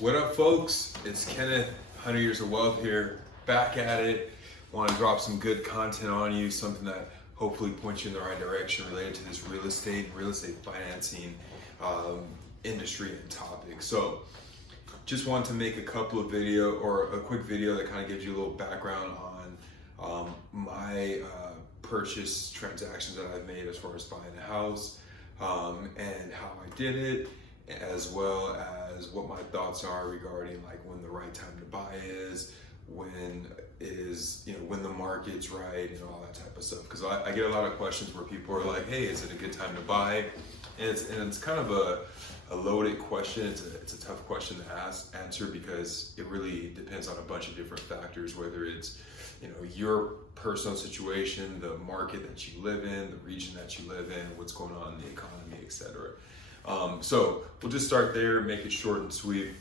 What up, folks? It's Kenneth, 100 Years of Wealth here, back at it. Want to drop some good content on you, something that hopefully points you in the right direction related to this real estate financing industry and topic. So, just wanted to make a couple of a quick video that kind of gives you a little background on my purchase transactions that I've made as far as buying a house and how I did it, as well as what my thoughts are regarding like when the right time to buy is, when the market's right and all that type of stuff. Because I get a lot of questions where people are like, hey, is it a good time to buy? And it's kind of a loaded question. It's a tough question to answer because it really depends on a bunch of different factors, whether it's your personal situation, the market that you live in, the region that you live in, what's going on in the economy, etc. So we'll just start there, make it short and sweet.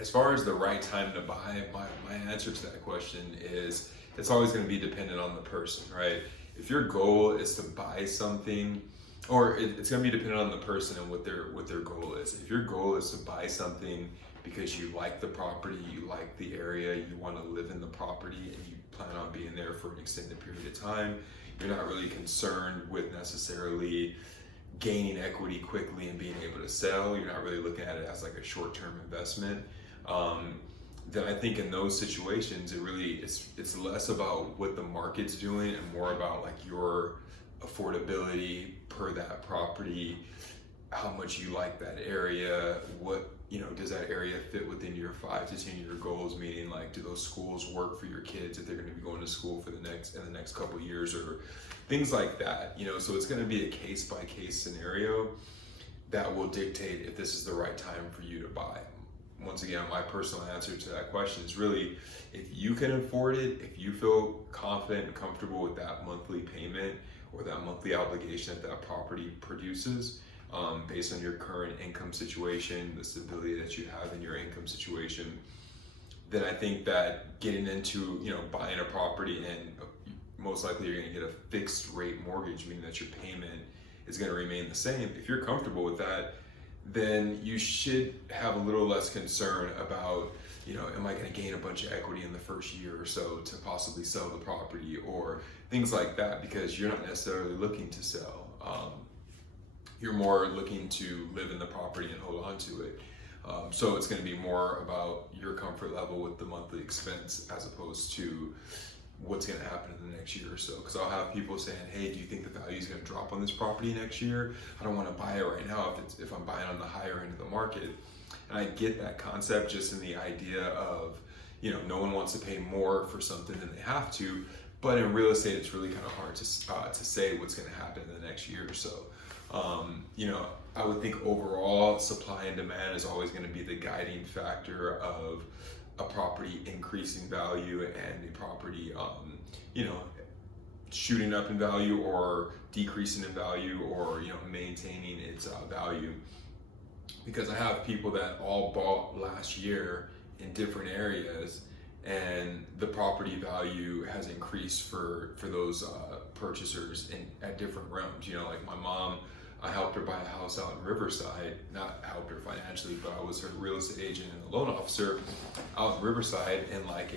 As far as the right time to buy, my answer to that question is it's always going to be dependent on the person, right? If your goal is to buy something, or it's going to be dependent on the person and what their goal is. If your goal is to buy something because you like the property, you like the area, you want to live in the property, and you plan on being there for an extended period of time, you're not really concerned with necessarily gaining equity quickly and being able to sell, you're not really looking at it as like a short-term investment, then I think in those situations it's less about what the market's doing and more about like your affordability per that property, how much you like that area, what does that area fit within your 5 to 10 year goals, meaning like do those schools work for your kids if they're going to be going to school for the next couple of years, or things like that. So it's going to be a case by case scenario that will dictate if this is the right time for you to buy. Once again, my personal answer to that question is really, if you can afford it, if you feel confident and comfortable with that monthly payment or that monthly obligation that property produces, based on your current income situation, the stability that you have in your income situation, then I think that getting into buying a property, and most likely you're going to get a fixed rate mortgage, meaning that your payment is going to remain the same. If you're comfortable with that, then you should have a little less concern about, am I going to gain a bunch of equity in the first year or so to possibly sell the property or things like that, because you're not necessarily looking to sell. You're more looking to live in the property and hold on to it. So it's going to be more about your comfort level with the monthly expense as opposed to what's going to happen in the next year or so. Because I'll have people saying, hey, do you think the value is going to drop on this property next year? I don't want to buy it right now if I'm buying on the higher end of the market. And I get that concept, just in the idea of, no one wants to pay more for something than they have to. But in real estate, it's really kind of hard to say what's going to happen in the next year or so. I would think overall supply and demand is always going to be the guiding factor of a property increasing value and a property, shooting up in value or decreasing in value, or, maintaining its value. Because I have people that all bought last year in different areas, and the property value has increased for those purchasers at different realms. Like my mom, I helped her buy a house out in Riverside, not helped her financially, but I was her real estate agent and a loan officer out in Riverside in like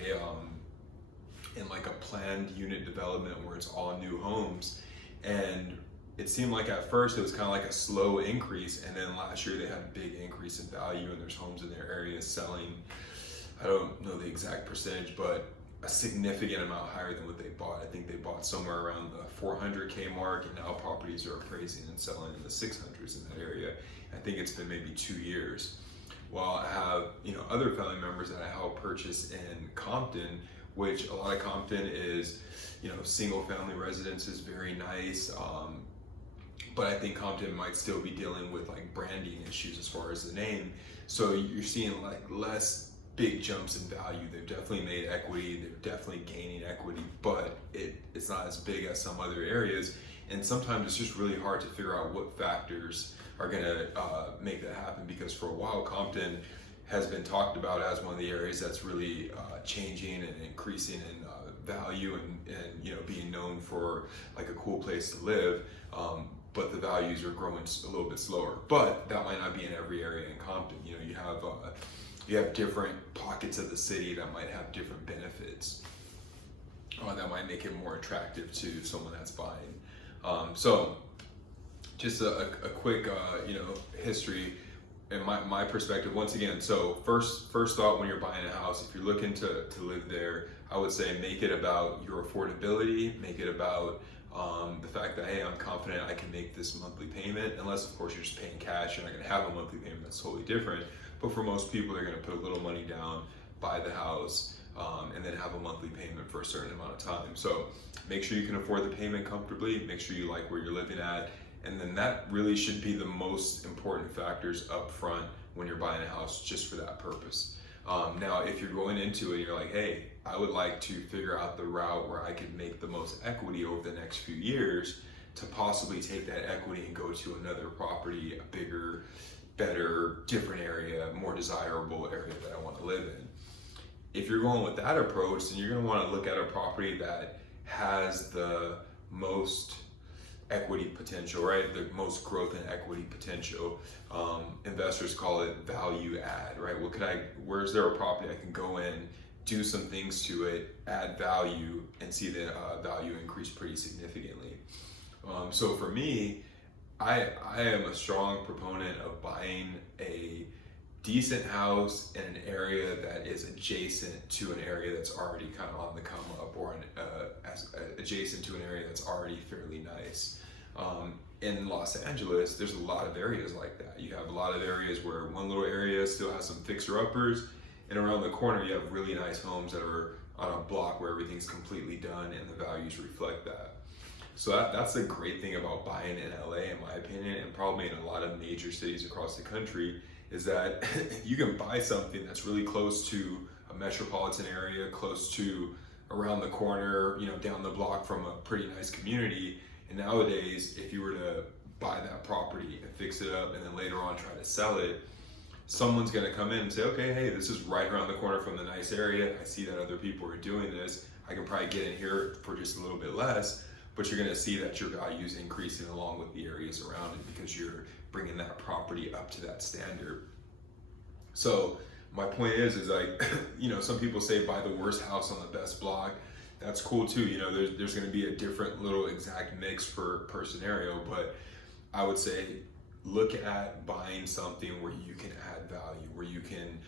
a planned unit development where it's all new homes. And it seemed like at first it was kind of like a slow increase, and then last year they had a big increase in value, and there's homes in their area selling, I don't know the exact percentage, but a significant amount higher than what they bought. I think they bought somewhere around the 400K mark, and now properties are appraising and selling in the 600s in that area. I think it's been maybe 2 years. Well, I have other family members that I help purchase in Compton, which a lot of Compton is single family residence is very nice, but I think Compton might still be dealing with like branding issues as far as the name. So you're seeing like less big jumps in value. They've definitely made equity, they're definitely gaining equity, but it's not as big as some other areas. And sometimes it's just really hard to figure out what factors are gonna make that happen, because for a while Compton has been talked about as one of the areas that's really changing and increasing in value and being known for like a cool place to live. But the values are growing a little bit slower. But that might not be in every area in Compton. You have you have different pockets of the city that might have different benefits, that might make it more attractive to someone that's buying. So just a quick, history and my perspective once again. So first thought when you're buying a house, if you're looking to live there, I would say make it about your affordability, make it about the fact that, hey, I'm confident I can make this monthly payment, unless of course you're just paying cash, you're not gonna have a monthly payment, that's totally different. But for most people, they're gonna put a little money down, buy the house, and then have a monthly payment for a certain amount of time. So make sure you can afford the payment comfortably, make sure you like where you're living at, and then that really should be the most important factors up front when you're buying a house, just for that purpose. Now, if you're going into it, you're like, hey, I would like to figure out the route where I can make the most equity over the next few years to possibly take that equity and go to another property, a bigger, better, different area, more desirable area that I want to live in. If you're going with that approach, then you're going to want to look at a property that has the most equity potential, right? The most growth and equity potential. Investors call it value add, right? Where's there a property I can go in, do some things to it, add value, and see the value increase pretty significantly. So for me, I am a strong proponent of buying a decent house in an area that is adjacent to an area that's already kind of on the come up, or adjacent to an area that's already fairly nice. In Los Angeles, there's a lot of areas like that. You have a lot of areas where one little area still has some fixer-uppers, and around the corner you have really nice homes that are on a block where everything's completely done and the values reflect that. So that's the great thing about buying in LA, in my opinion, and probably in a lot of major cities across the country, is that you can buy something that's really close to a metropolitan area, close to around the corner, down the block from a pretty nice community. And nowadays, if you were to buy that property and fix it up and then later on try to sell it, someone's gonna come in and say, okay, hey, this is right around the corner from the nice area. I see that other people are doing this. I can probably get in here for just a little bit less, but you're gonna see that your value is increasing along with the areas around it because you're bringing that property up to that standard. So my point is like, some people say buy the worst house on the best block. That's cool too. There's going to be a different little exact mix per scenario, but I would say look at buying something where you can add value, where you can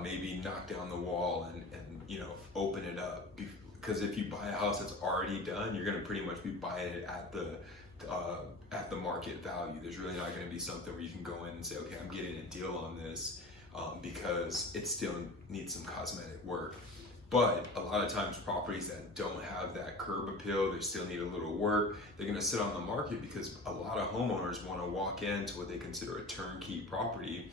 maybe knock down the wall and open it up. Because if you buy a house that's already done, you're going to pretty much be buying it at the market value. There's really not going to be something where you can go in and say, okay, I'm getting a deal on this because it still needs some cosmetic work. But a lot of times properties that don't have that curb appeal, they still need a little work, they're gonna sit on the market because a lot of homeowners wanna walk into what they consider a turnkey property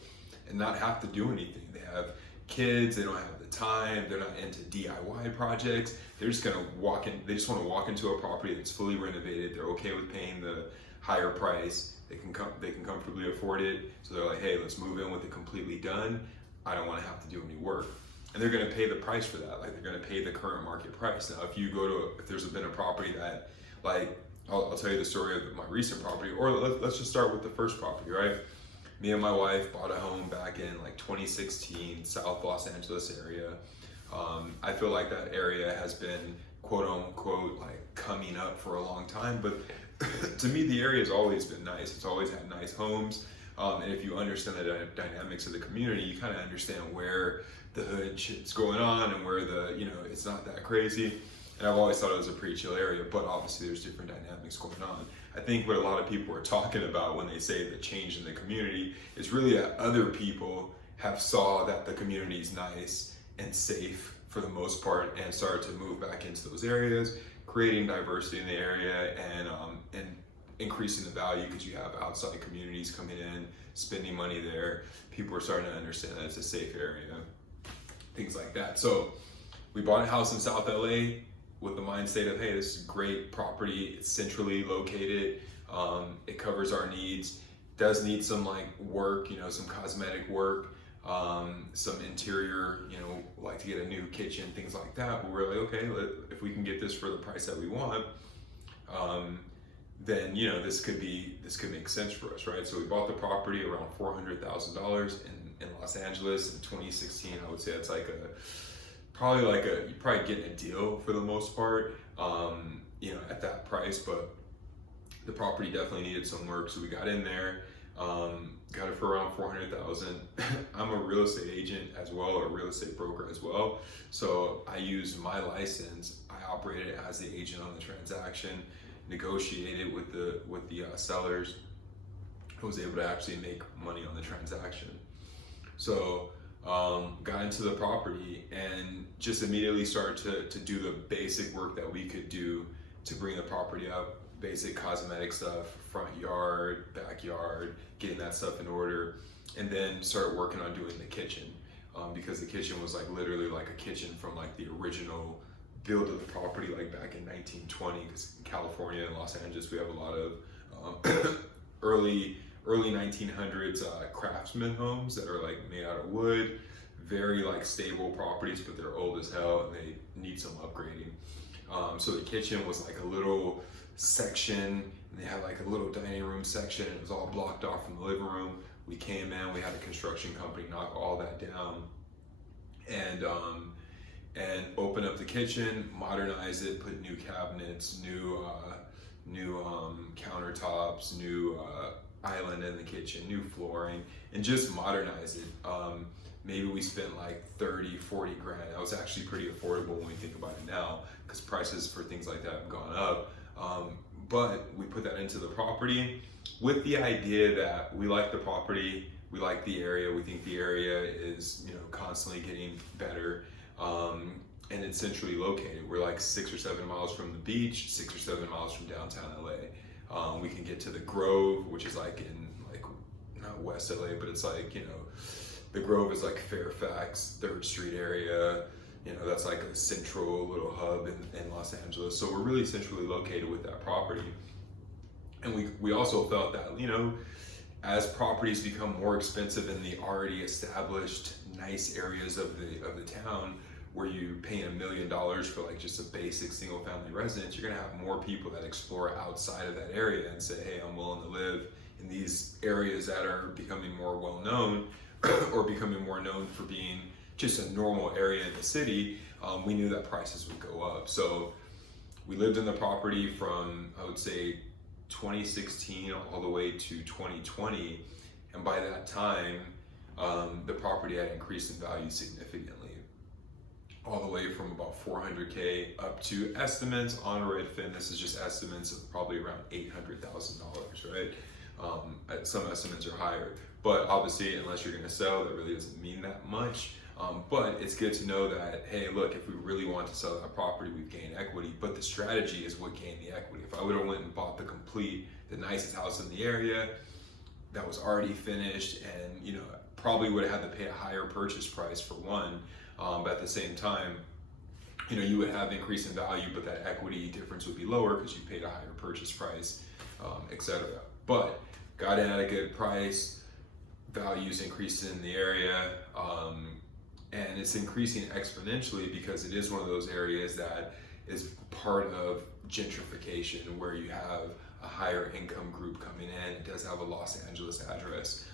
and not have to do anything. They have kids, they don't have the time, they're not into DIY projects, they're just gonna walk in, they just wanna walk into a property that's fully renovated, they're okay with paying the higher price, they can comfortably afford it, so they're like, hey, let's move in with it completely done, I don't wanna have to do any work. And they're going to pay the price for that. Like they're going to pay the current market price. Now, if there's been a property that, like, I'll tell you the story of my recent property, or let's just start with the first property, right? Me and my wife bought a home back in like 2016, South Los Angeles area. I feel like that area has been quote unquote like coming up for a long time, but to me, the area has always been nice. It's always had nice homes. And if you understand the dynamics of the community, you kind of understand where the hood shit's going on and where it's not that crazy. And I've always thought it was a pretty chill area, but obviously there's different dynamics going on. I think what a lot of people are talking about when they say the change in the community is really that other people have saw that the community's nice and safe for the most part and started to move back into those areas, creating diversity in the area and increasing the value because you have outside communities coming in, spending money there. People are starting to understand that it's a safe area, things like that. So we bought a house in South LA with the mindset of, hey, this is great property, it's centrally located, it covers our needs, does need some like work, some cosmetic work, some interior, like to get a new kitchen, things like that. But we're like, okay, if we can get this for the price that we want, then this could make sense for us, right? So we bought the property around $400,000 in Los Angeles in 2016. I would say it's like you're probably getting a deal for the most part, at that price, but the property definitely needed some work. So we got in there, got it for around 400,000. I'm a real estate agent as well, or a real estate broker as well. So I used my license. I operated as the agent on the transaction, negotiated with the sellers. I was able to actually make money on the transaction. So got into the property and just immediately started to do the basic work that we could do to bring the property up. Basic cosmetic stuff, front yard, backyard, getting that stuff in order, and then start working on doing the kitchen, because the kitchen was like literally like a kitchen from like the original build of the property, like back in 1920. Because in California and Los Angeles, we have a lot of early 1900s craftsman homes that are like made out of wood, very like stable properties, but they're old as hell and they need some upgrading. So the kitchen was like a little section, and they had like a little dining room section, and it was all blocked off from the living room. We came in, we had a construction company knock all that down and open up the kitchen, modernize it, put new cabinets, new countertops, new island in the kitchen, new flooring, and just modernize it. Maybe we spent like 30-40 grand. That was actually pretty affordable when we think about it now, because prices for things like that have gone up. But we put that into the property with the idea that we like the property, we like the area, we think the area is constantly getting better, and it's centrally located. We're like 6 or 7 miles from the beach, 6 or 7 miles from downtown LA. We can get to the Grove, which is like in like not West LA, but it's like the Grove is like Fairfax, 3rd Street area. That's like a central little hub in Los Angeles. So we're really centrally located with that property. And we also felt that, as properties become more expensive in the already established nice areas of the town, where you pay $1 million for like just a basic single family residence, you're gonna have more people that explore outside of that area and say, hey, I'm willing to live in these areas that are becoming more well known or becoming more known for being just a normal area in the city. We knew that prices would go up. So we lived in the property from, I would say, 2016 all the way to 2020. And by that time, the property had increased in value significantly, all the way from about 400K up to estimates on Redfin. This is just estimates of probably around $800,000, right? Some estimates are higher, but obviously, unless you're gonna sell, that really doesn't mean that much. But it's good to know that, hey, look, if we really want to sell that property, we've gained equity, but the strategy is what gained the equity. If I would have went and bought the nicest house in the area that was already finished, and probably would have had to pay a higher purchase price for one, but at the same time, you would have increase in value, but that equity difference would be lower because you paid a higher purchase price, etc. But got in at a good price, values increased in the area, and it's increasing exponentially because it is one of those areas that is part of gentrification, where you have a higher income group coming in. It does have a Los Angeles address.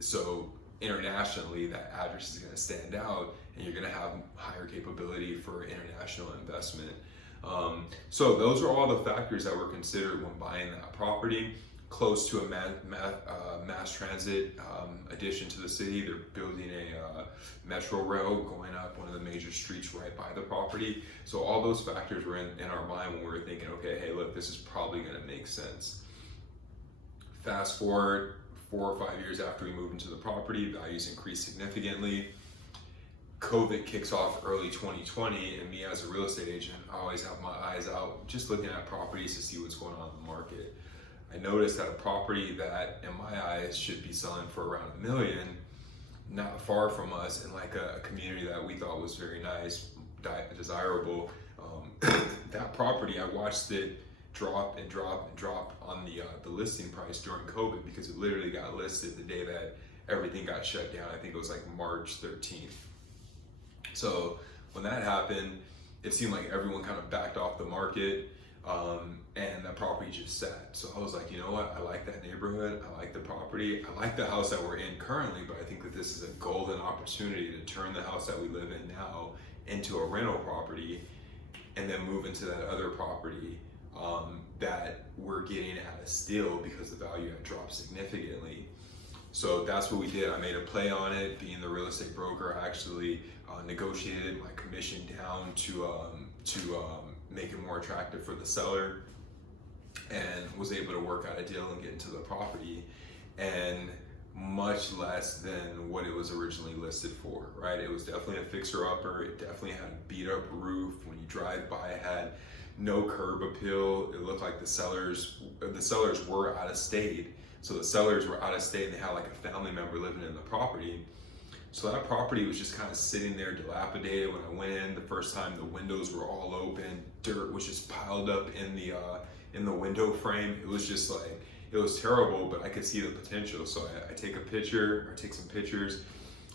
So internationally, that address is going to stand out, and you're going to have higher capability for international investment. So those are all the factors that were considered when buying that property. Close to a mass transit addition to the city. They're building a metro rail going up one of the major streets right by the property. So all those factors were in our mind when we were thinking, okay, hey, look, this is probably going to make sense. Fast forward 4 or 5 years after we moved into the property, values increased significantly. COVID kicks off early 2020, and me as a real estate agent, I always have my eyes out just looking at properties to see what's going on in the market. I noticed that a property that in my eyes should be selling for around $1 million, not far from us, in like a community that we thought was very nice, desirable. That property, I watched it drop and drop and drop on the listing price during COVID, because it literally got listed the day that everything got shut down. I think it was like March 13th. So when that happened, it seemed like everyone kind of backed off the market. and that property just sat. So I was like, you know what? I like that neighborhood. I like the property. I like the house that we're in currently, but I think that this is a golden opportunity to turn the house that we live in now into a rental property, and then move into that other property that we're getting at a steal because the value had dropped significantly. So that's what we did. I made a play on it. Being the real estate broker, I actually negotiated my commission down to make it more attractive for the seller, and was able to work out a deal and get into the property, and much less than what it was originally listed for, right? It was definitely a fixer-upper. It definitely had a beat-up roof. When you drive by, it had no curb appeal. It looked like the sellers were out of state. So the sellers were out of state and they had like a family member living in the property. So that property was just kind of sitting there dilapidated. When I went in the first time, the windows were all open. Dirt was just piled up in the window frame. It was just like, it was terrible, but I could see the potential. So I take some pictures,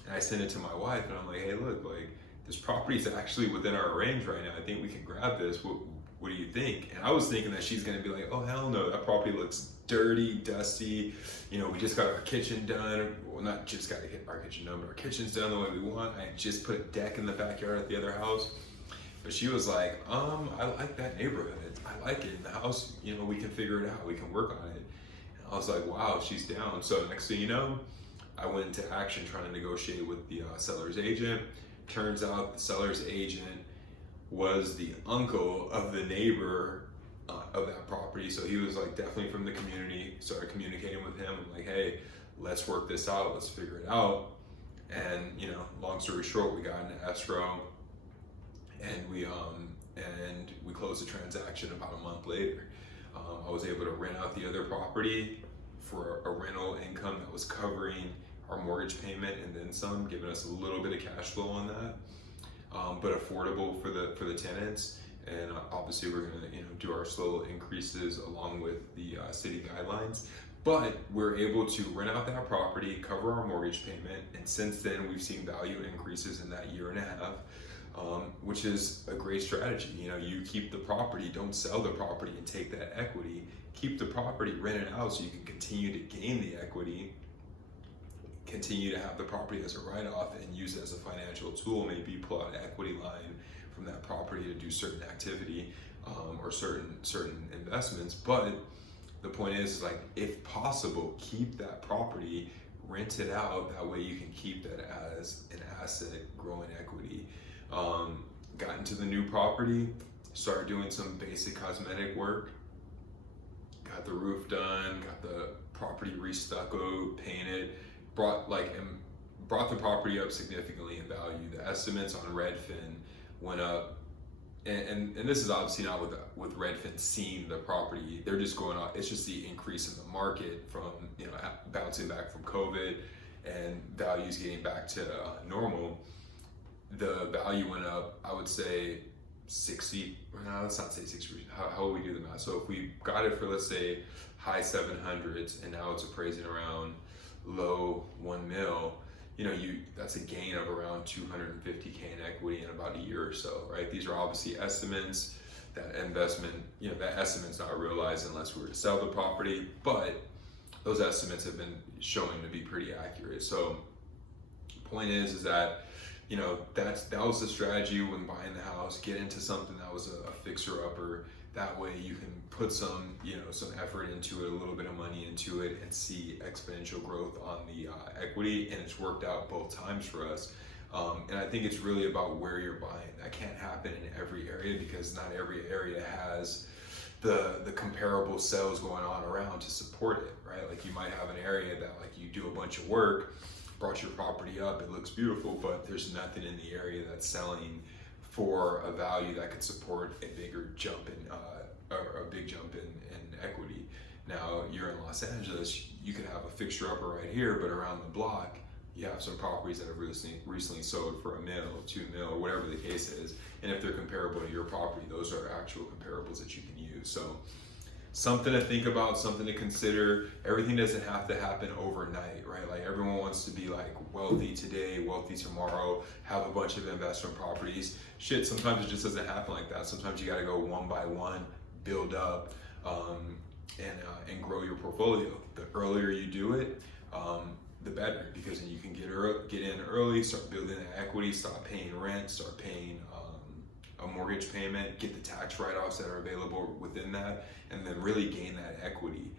and I send it to my wife, and I'm like, hey, look, like this property is actually within our range right now. I think we can grab this. What do you think? And I was thinking that she's gonna be like, oh hell no, that property looks dirty, dusty. You know, we just got our kitchen done. Well, not just got our kitchen done, but our kitchen's done the way we want. I just put a deck in the backyard at the other house. But she was like, I like that neighborhood. I like it in the house. You know, we can figure it out. We can work on it. And I was like, wow, she's down. So next thing you know, I went into action trying to negotiate with the seller's agent. Turns out the seller's agent was the uncle of the neighbor of that property. So he was like definitely from the community. Started communicating with him. I'm like, hey, let's work this out. Let's figure it out. And you know, long story short, we got into escrow, and we closed the transaction about a month later. I was able to rent out the other property for a rental income that was covering our mortgage payment and then some, giving us a little bit of cash flow on that, but affordable for the tenants. And obviously we're gonna do our slow increases along with the city guidelines. But we're able to rent out that property, cover our mortgage payment, and since then we've seen value increases in that year and a half. Which is a great strategy. You know, you keep the property, don't sell the property and take that equity. Keep the property, rent it out so you can continue to gain the equity, continue to have the property as a write-off and use it as a financial tool. Maybe pull out an equity line from that property to do certain activity or certain investments. But the point is like, if possible, keep that property, rent it out. That way you can keep that as an asset, growing equity. Got into the new property, started doing some basic cosmetic work, got the roof done, got the property restuccoed, painted, brought the property up significantly in value. The estimates on Redfin went up, and this is obviously not with Redfin seeing the property. They're just going up. It's just the increase in the market from bouncing back from COVID and values getting back to normal. The value went up, I would say 60, let's not say 60%, how will we do the math? So if we got it for, let's say, high 700s, and now it's appraising around low 1 mil, that's a gain of around 250K in equity in about a year or so, right? These are obviously estimates. That investment, that estimate's not realized unless we were to sell the property, but those estimates have been showing to be pretty accurate. So the point is that that was the strategy when buying the house. Get into something that was a fixer-upper. That way you can put some effort into it, a little bit of money into it, and see exponential growth on the equity. And it's worked out both times for us. And I think it's really about where you're buying. That can't happen in every area because not every area has the comparable sales going on around to support it, right? Like you might have an area that like you do a bunch of work, brought your property up, it looks beautiful, but there's nothing in the area that's selling for a value that could support a bigger jump in equity. Now you're in Los Angeles, you could have a fixture-upper right here, but around the block you have some properties that have recently sold for $1 mil, $2 mil, or whatever the case is. And if they're comparable to your property, those are actual comparables that you can use. So something to think about, something to consider. Everything doesn't have to happen overnight, right? Like everyone wants to be like wealthy today, wealthy tomorrow, have a bunch of investment properties. Shit, sometimes it just doesn't happen like that. Sometimes you gotta go one by one, build up and grow your portfolio. The earlier you do it, the better, because then you can get in early, start building that equity, stop paying rent, start paying a mortgage payment, get the tax write-offs that are available within that, and then really gain that equity.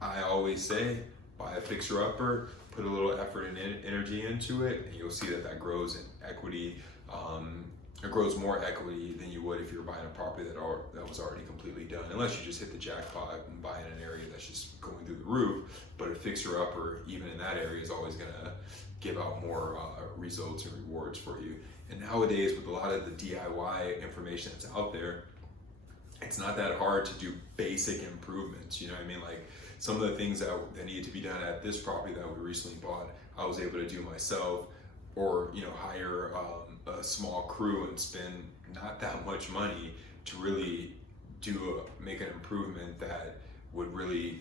I always say, buy a fixer-upper, put a little effort and energy into it, and you'll see that grows in equity. It grows more equity than you would if you're buying a property that was already completely done, unless you just hit the jackpot and buy in an area that's just going through the roof. But a fixer-upper, even in that area, is always gonna give out more results and rewards for you. And nowadays, with a lot of the DIY information that's out there, it's not that hard to do basic improvements. You know what I mean? Like some of the things that needed to be done at this property that we recently bought, I was able to do myself, or hire a small crew and spend not that much money to really make an improvement that would really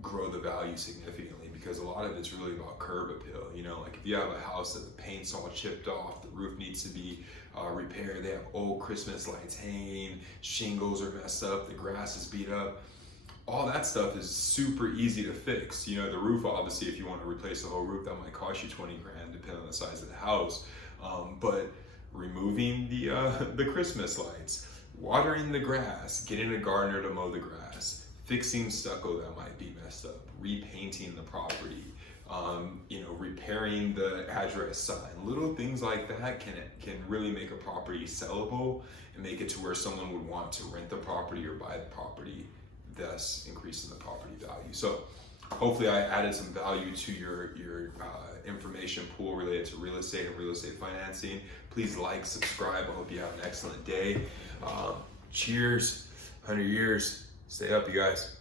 grow the value significantly, because a lot of it's really about curb appeal. Like if you have a house that the paint's all chipped off, the roof needs to be repaired, they have old Christmas lights hanging, shingles are messed up, the grass is beat up, all that stuff is super easy to fix. The roof, obviously, if you want to replace the whole roof, that might cost you 20 grand depending on the size of the house. But removing the Christmas lights, watering the grass, getting a gardener to mow the grass, fixing stucco that might be messed up, repainting the property, repairing the address sign, little things like that can really make a property sellable and make it to where someone would want to rent the property or buy the property, thus increasing the property value. So hopefully I added some value to your information pool related to real estate and real estate financing. Please like, subscribe. I hope you have an excellent day. Cheers, 100 years. Stay up, you guys.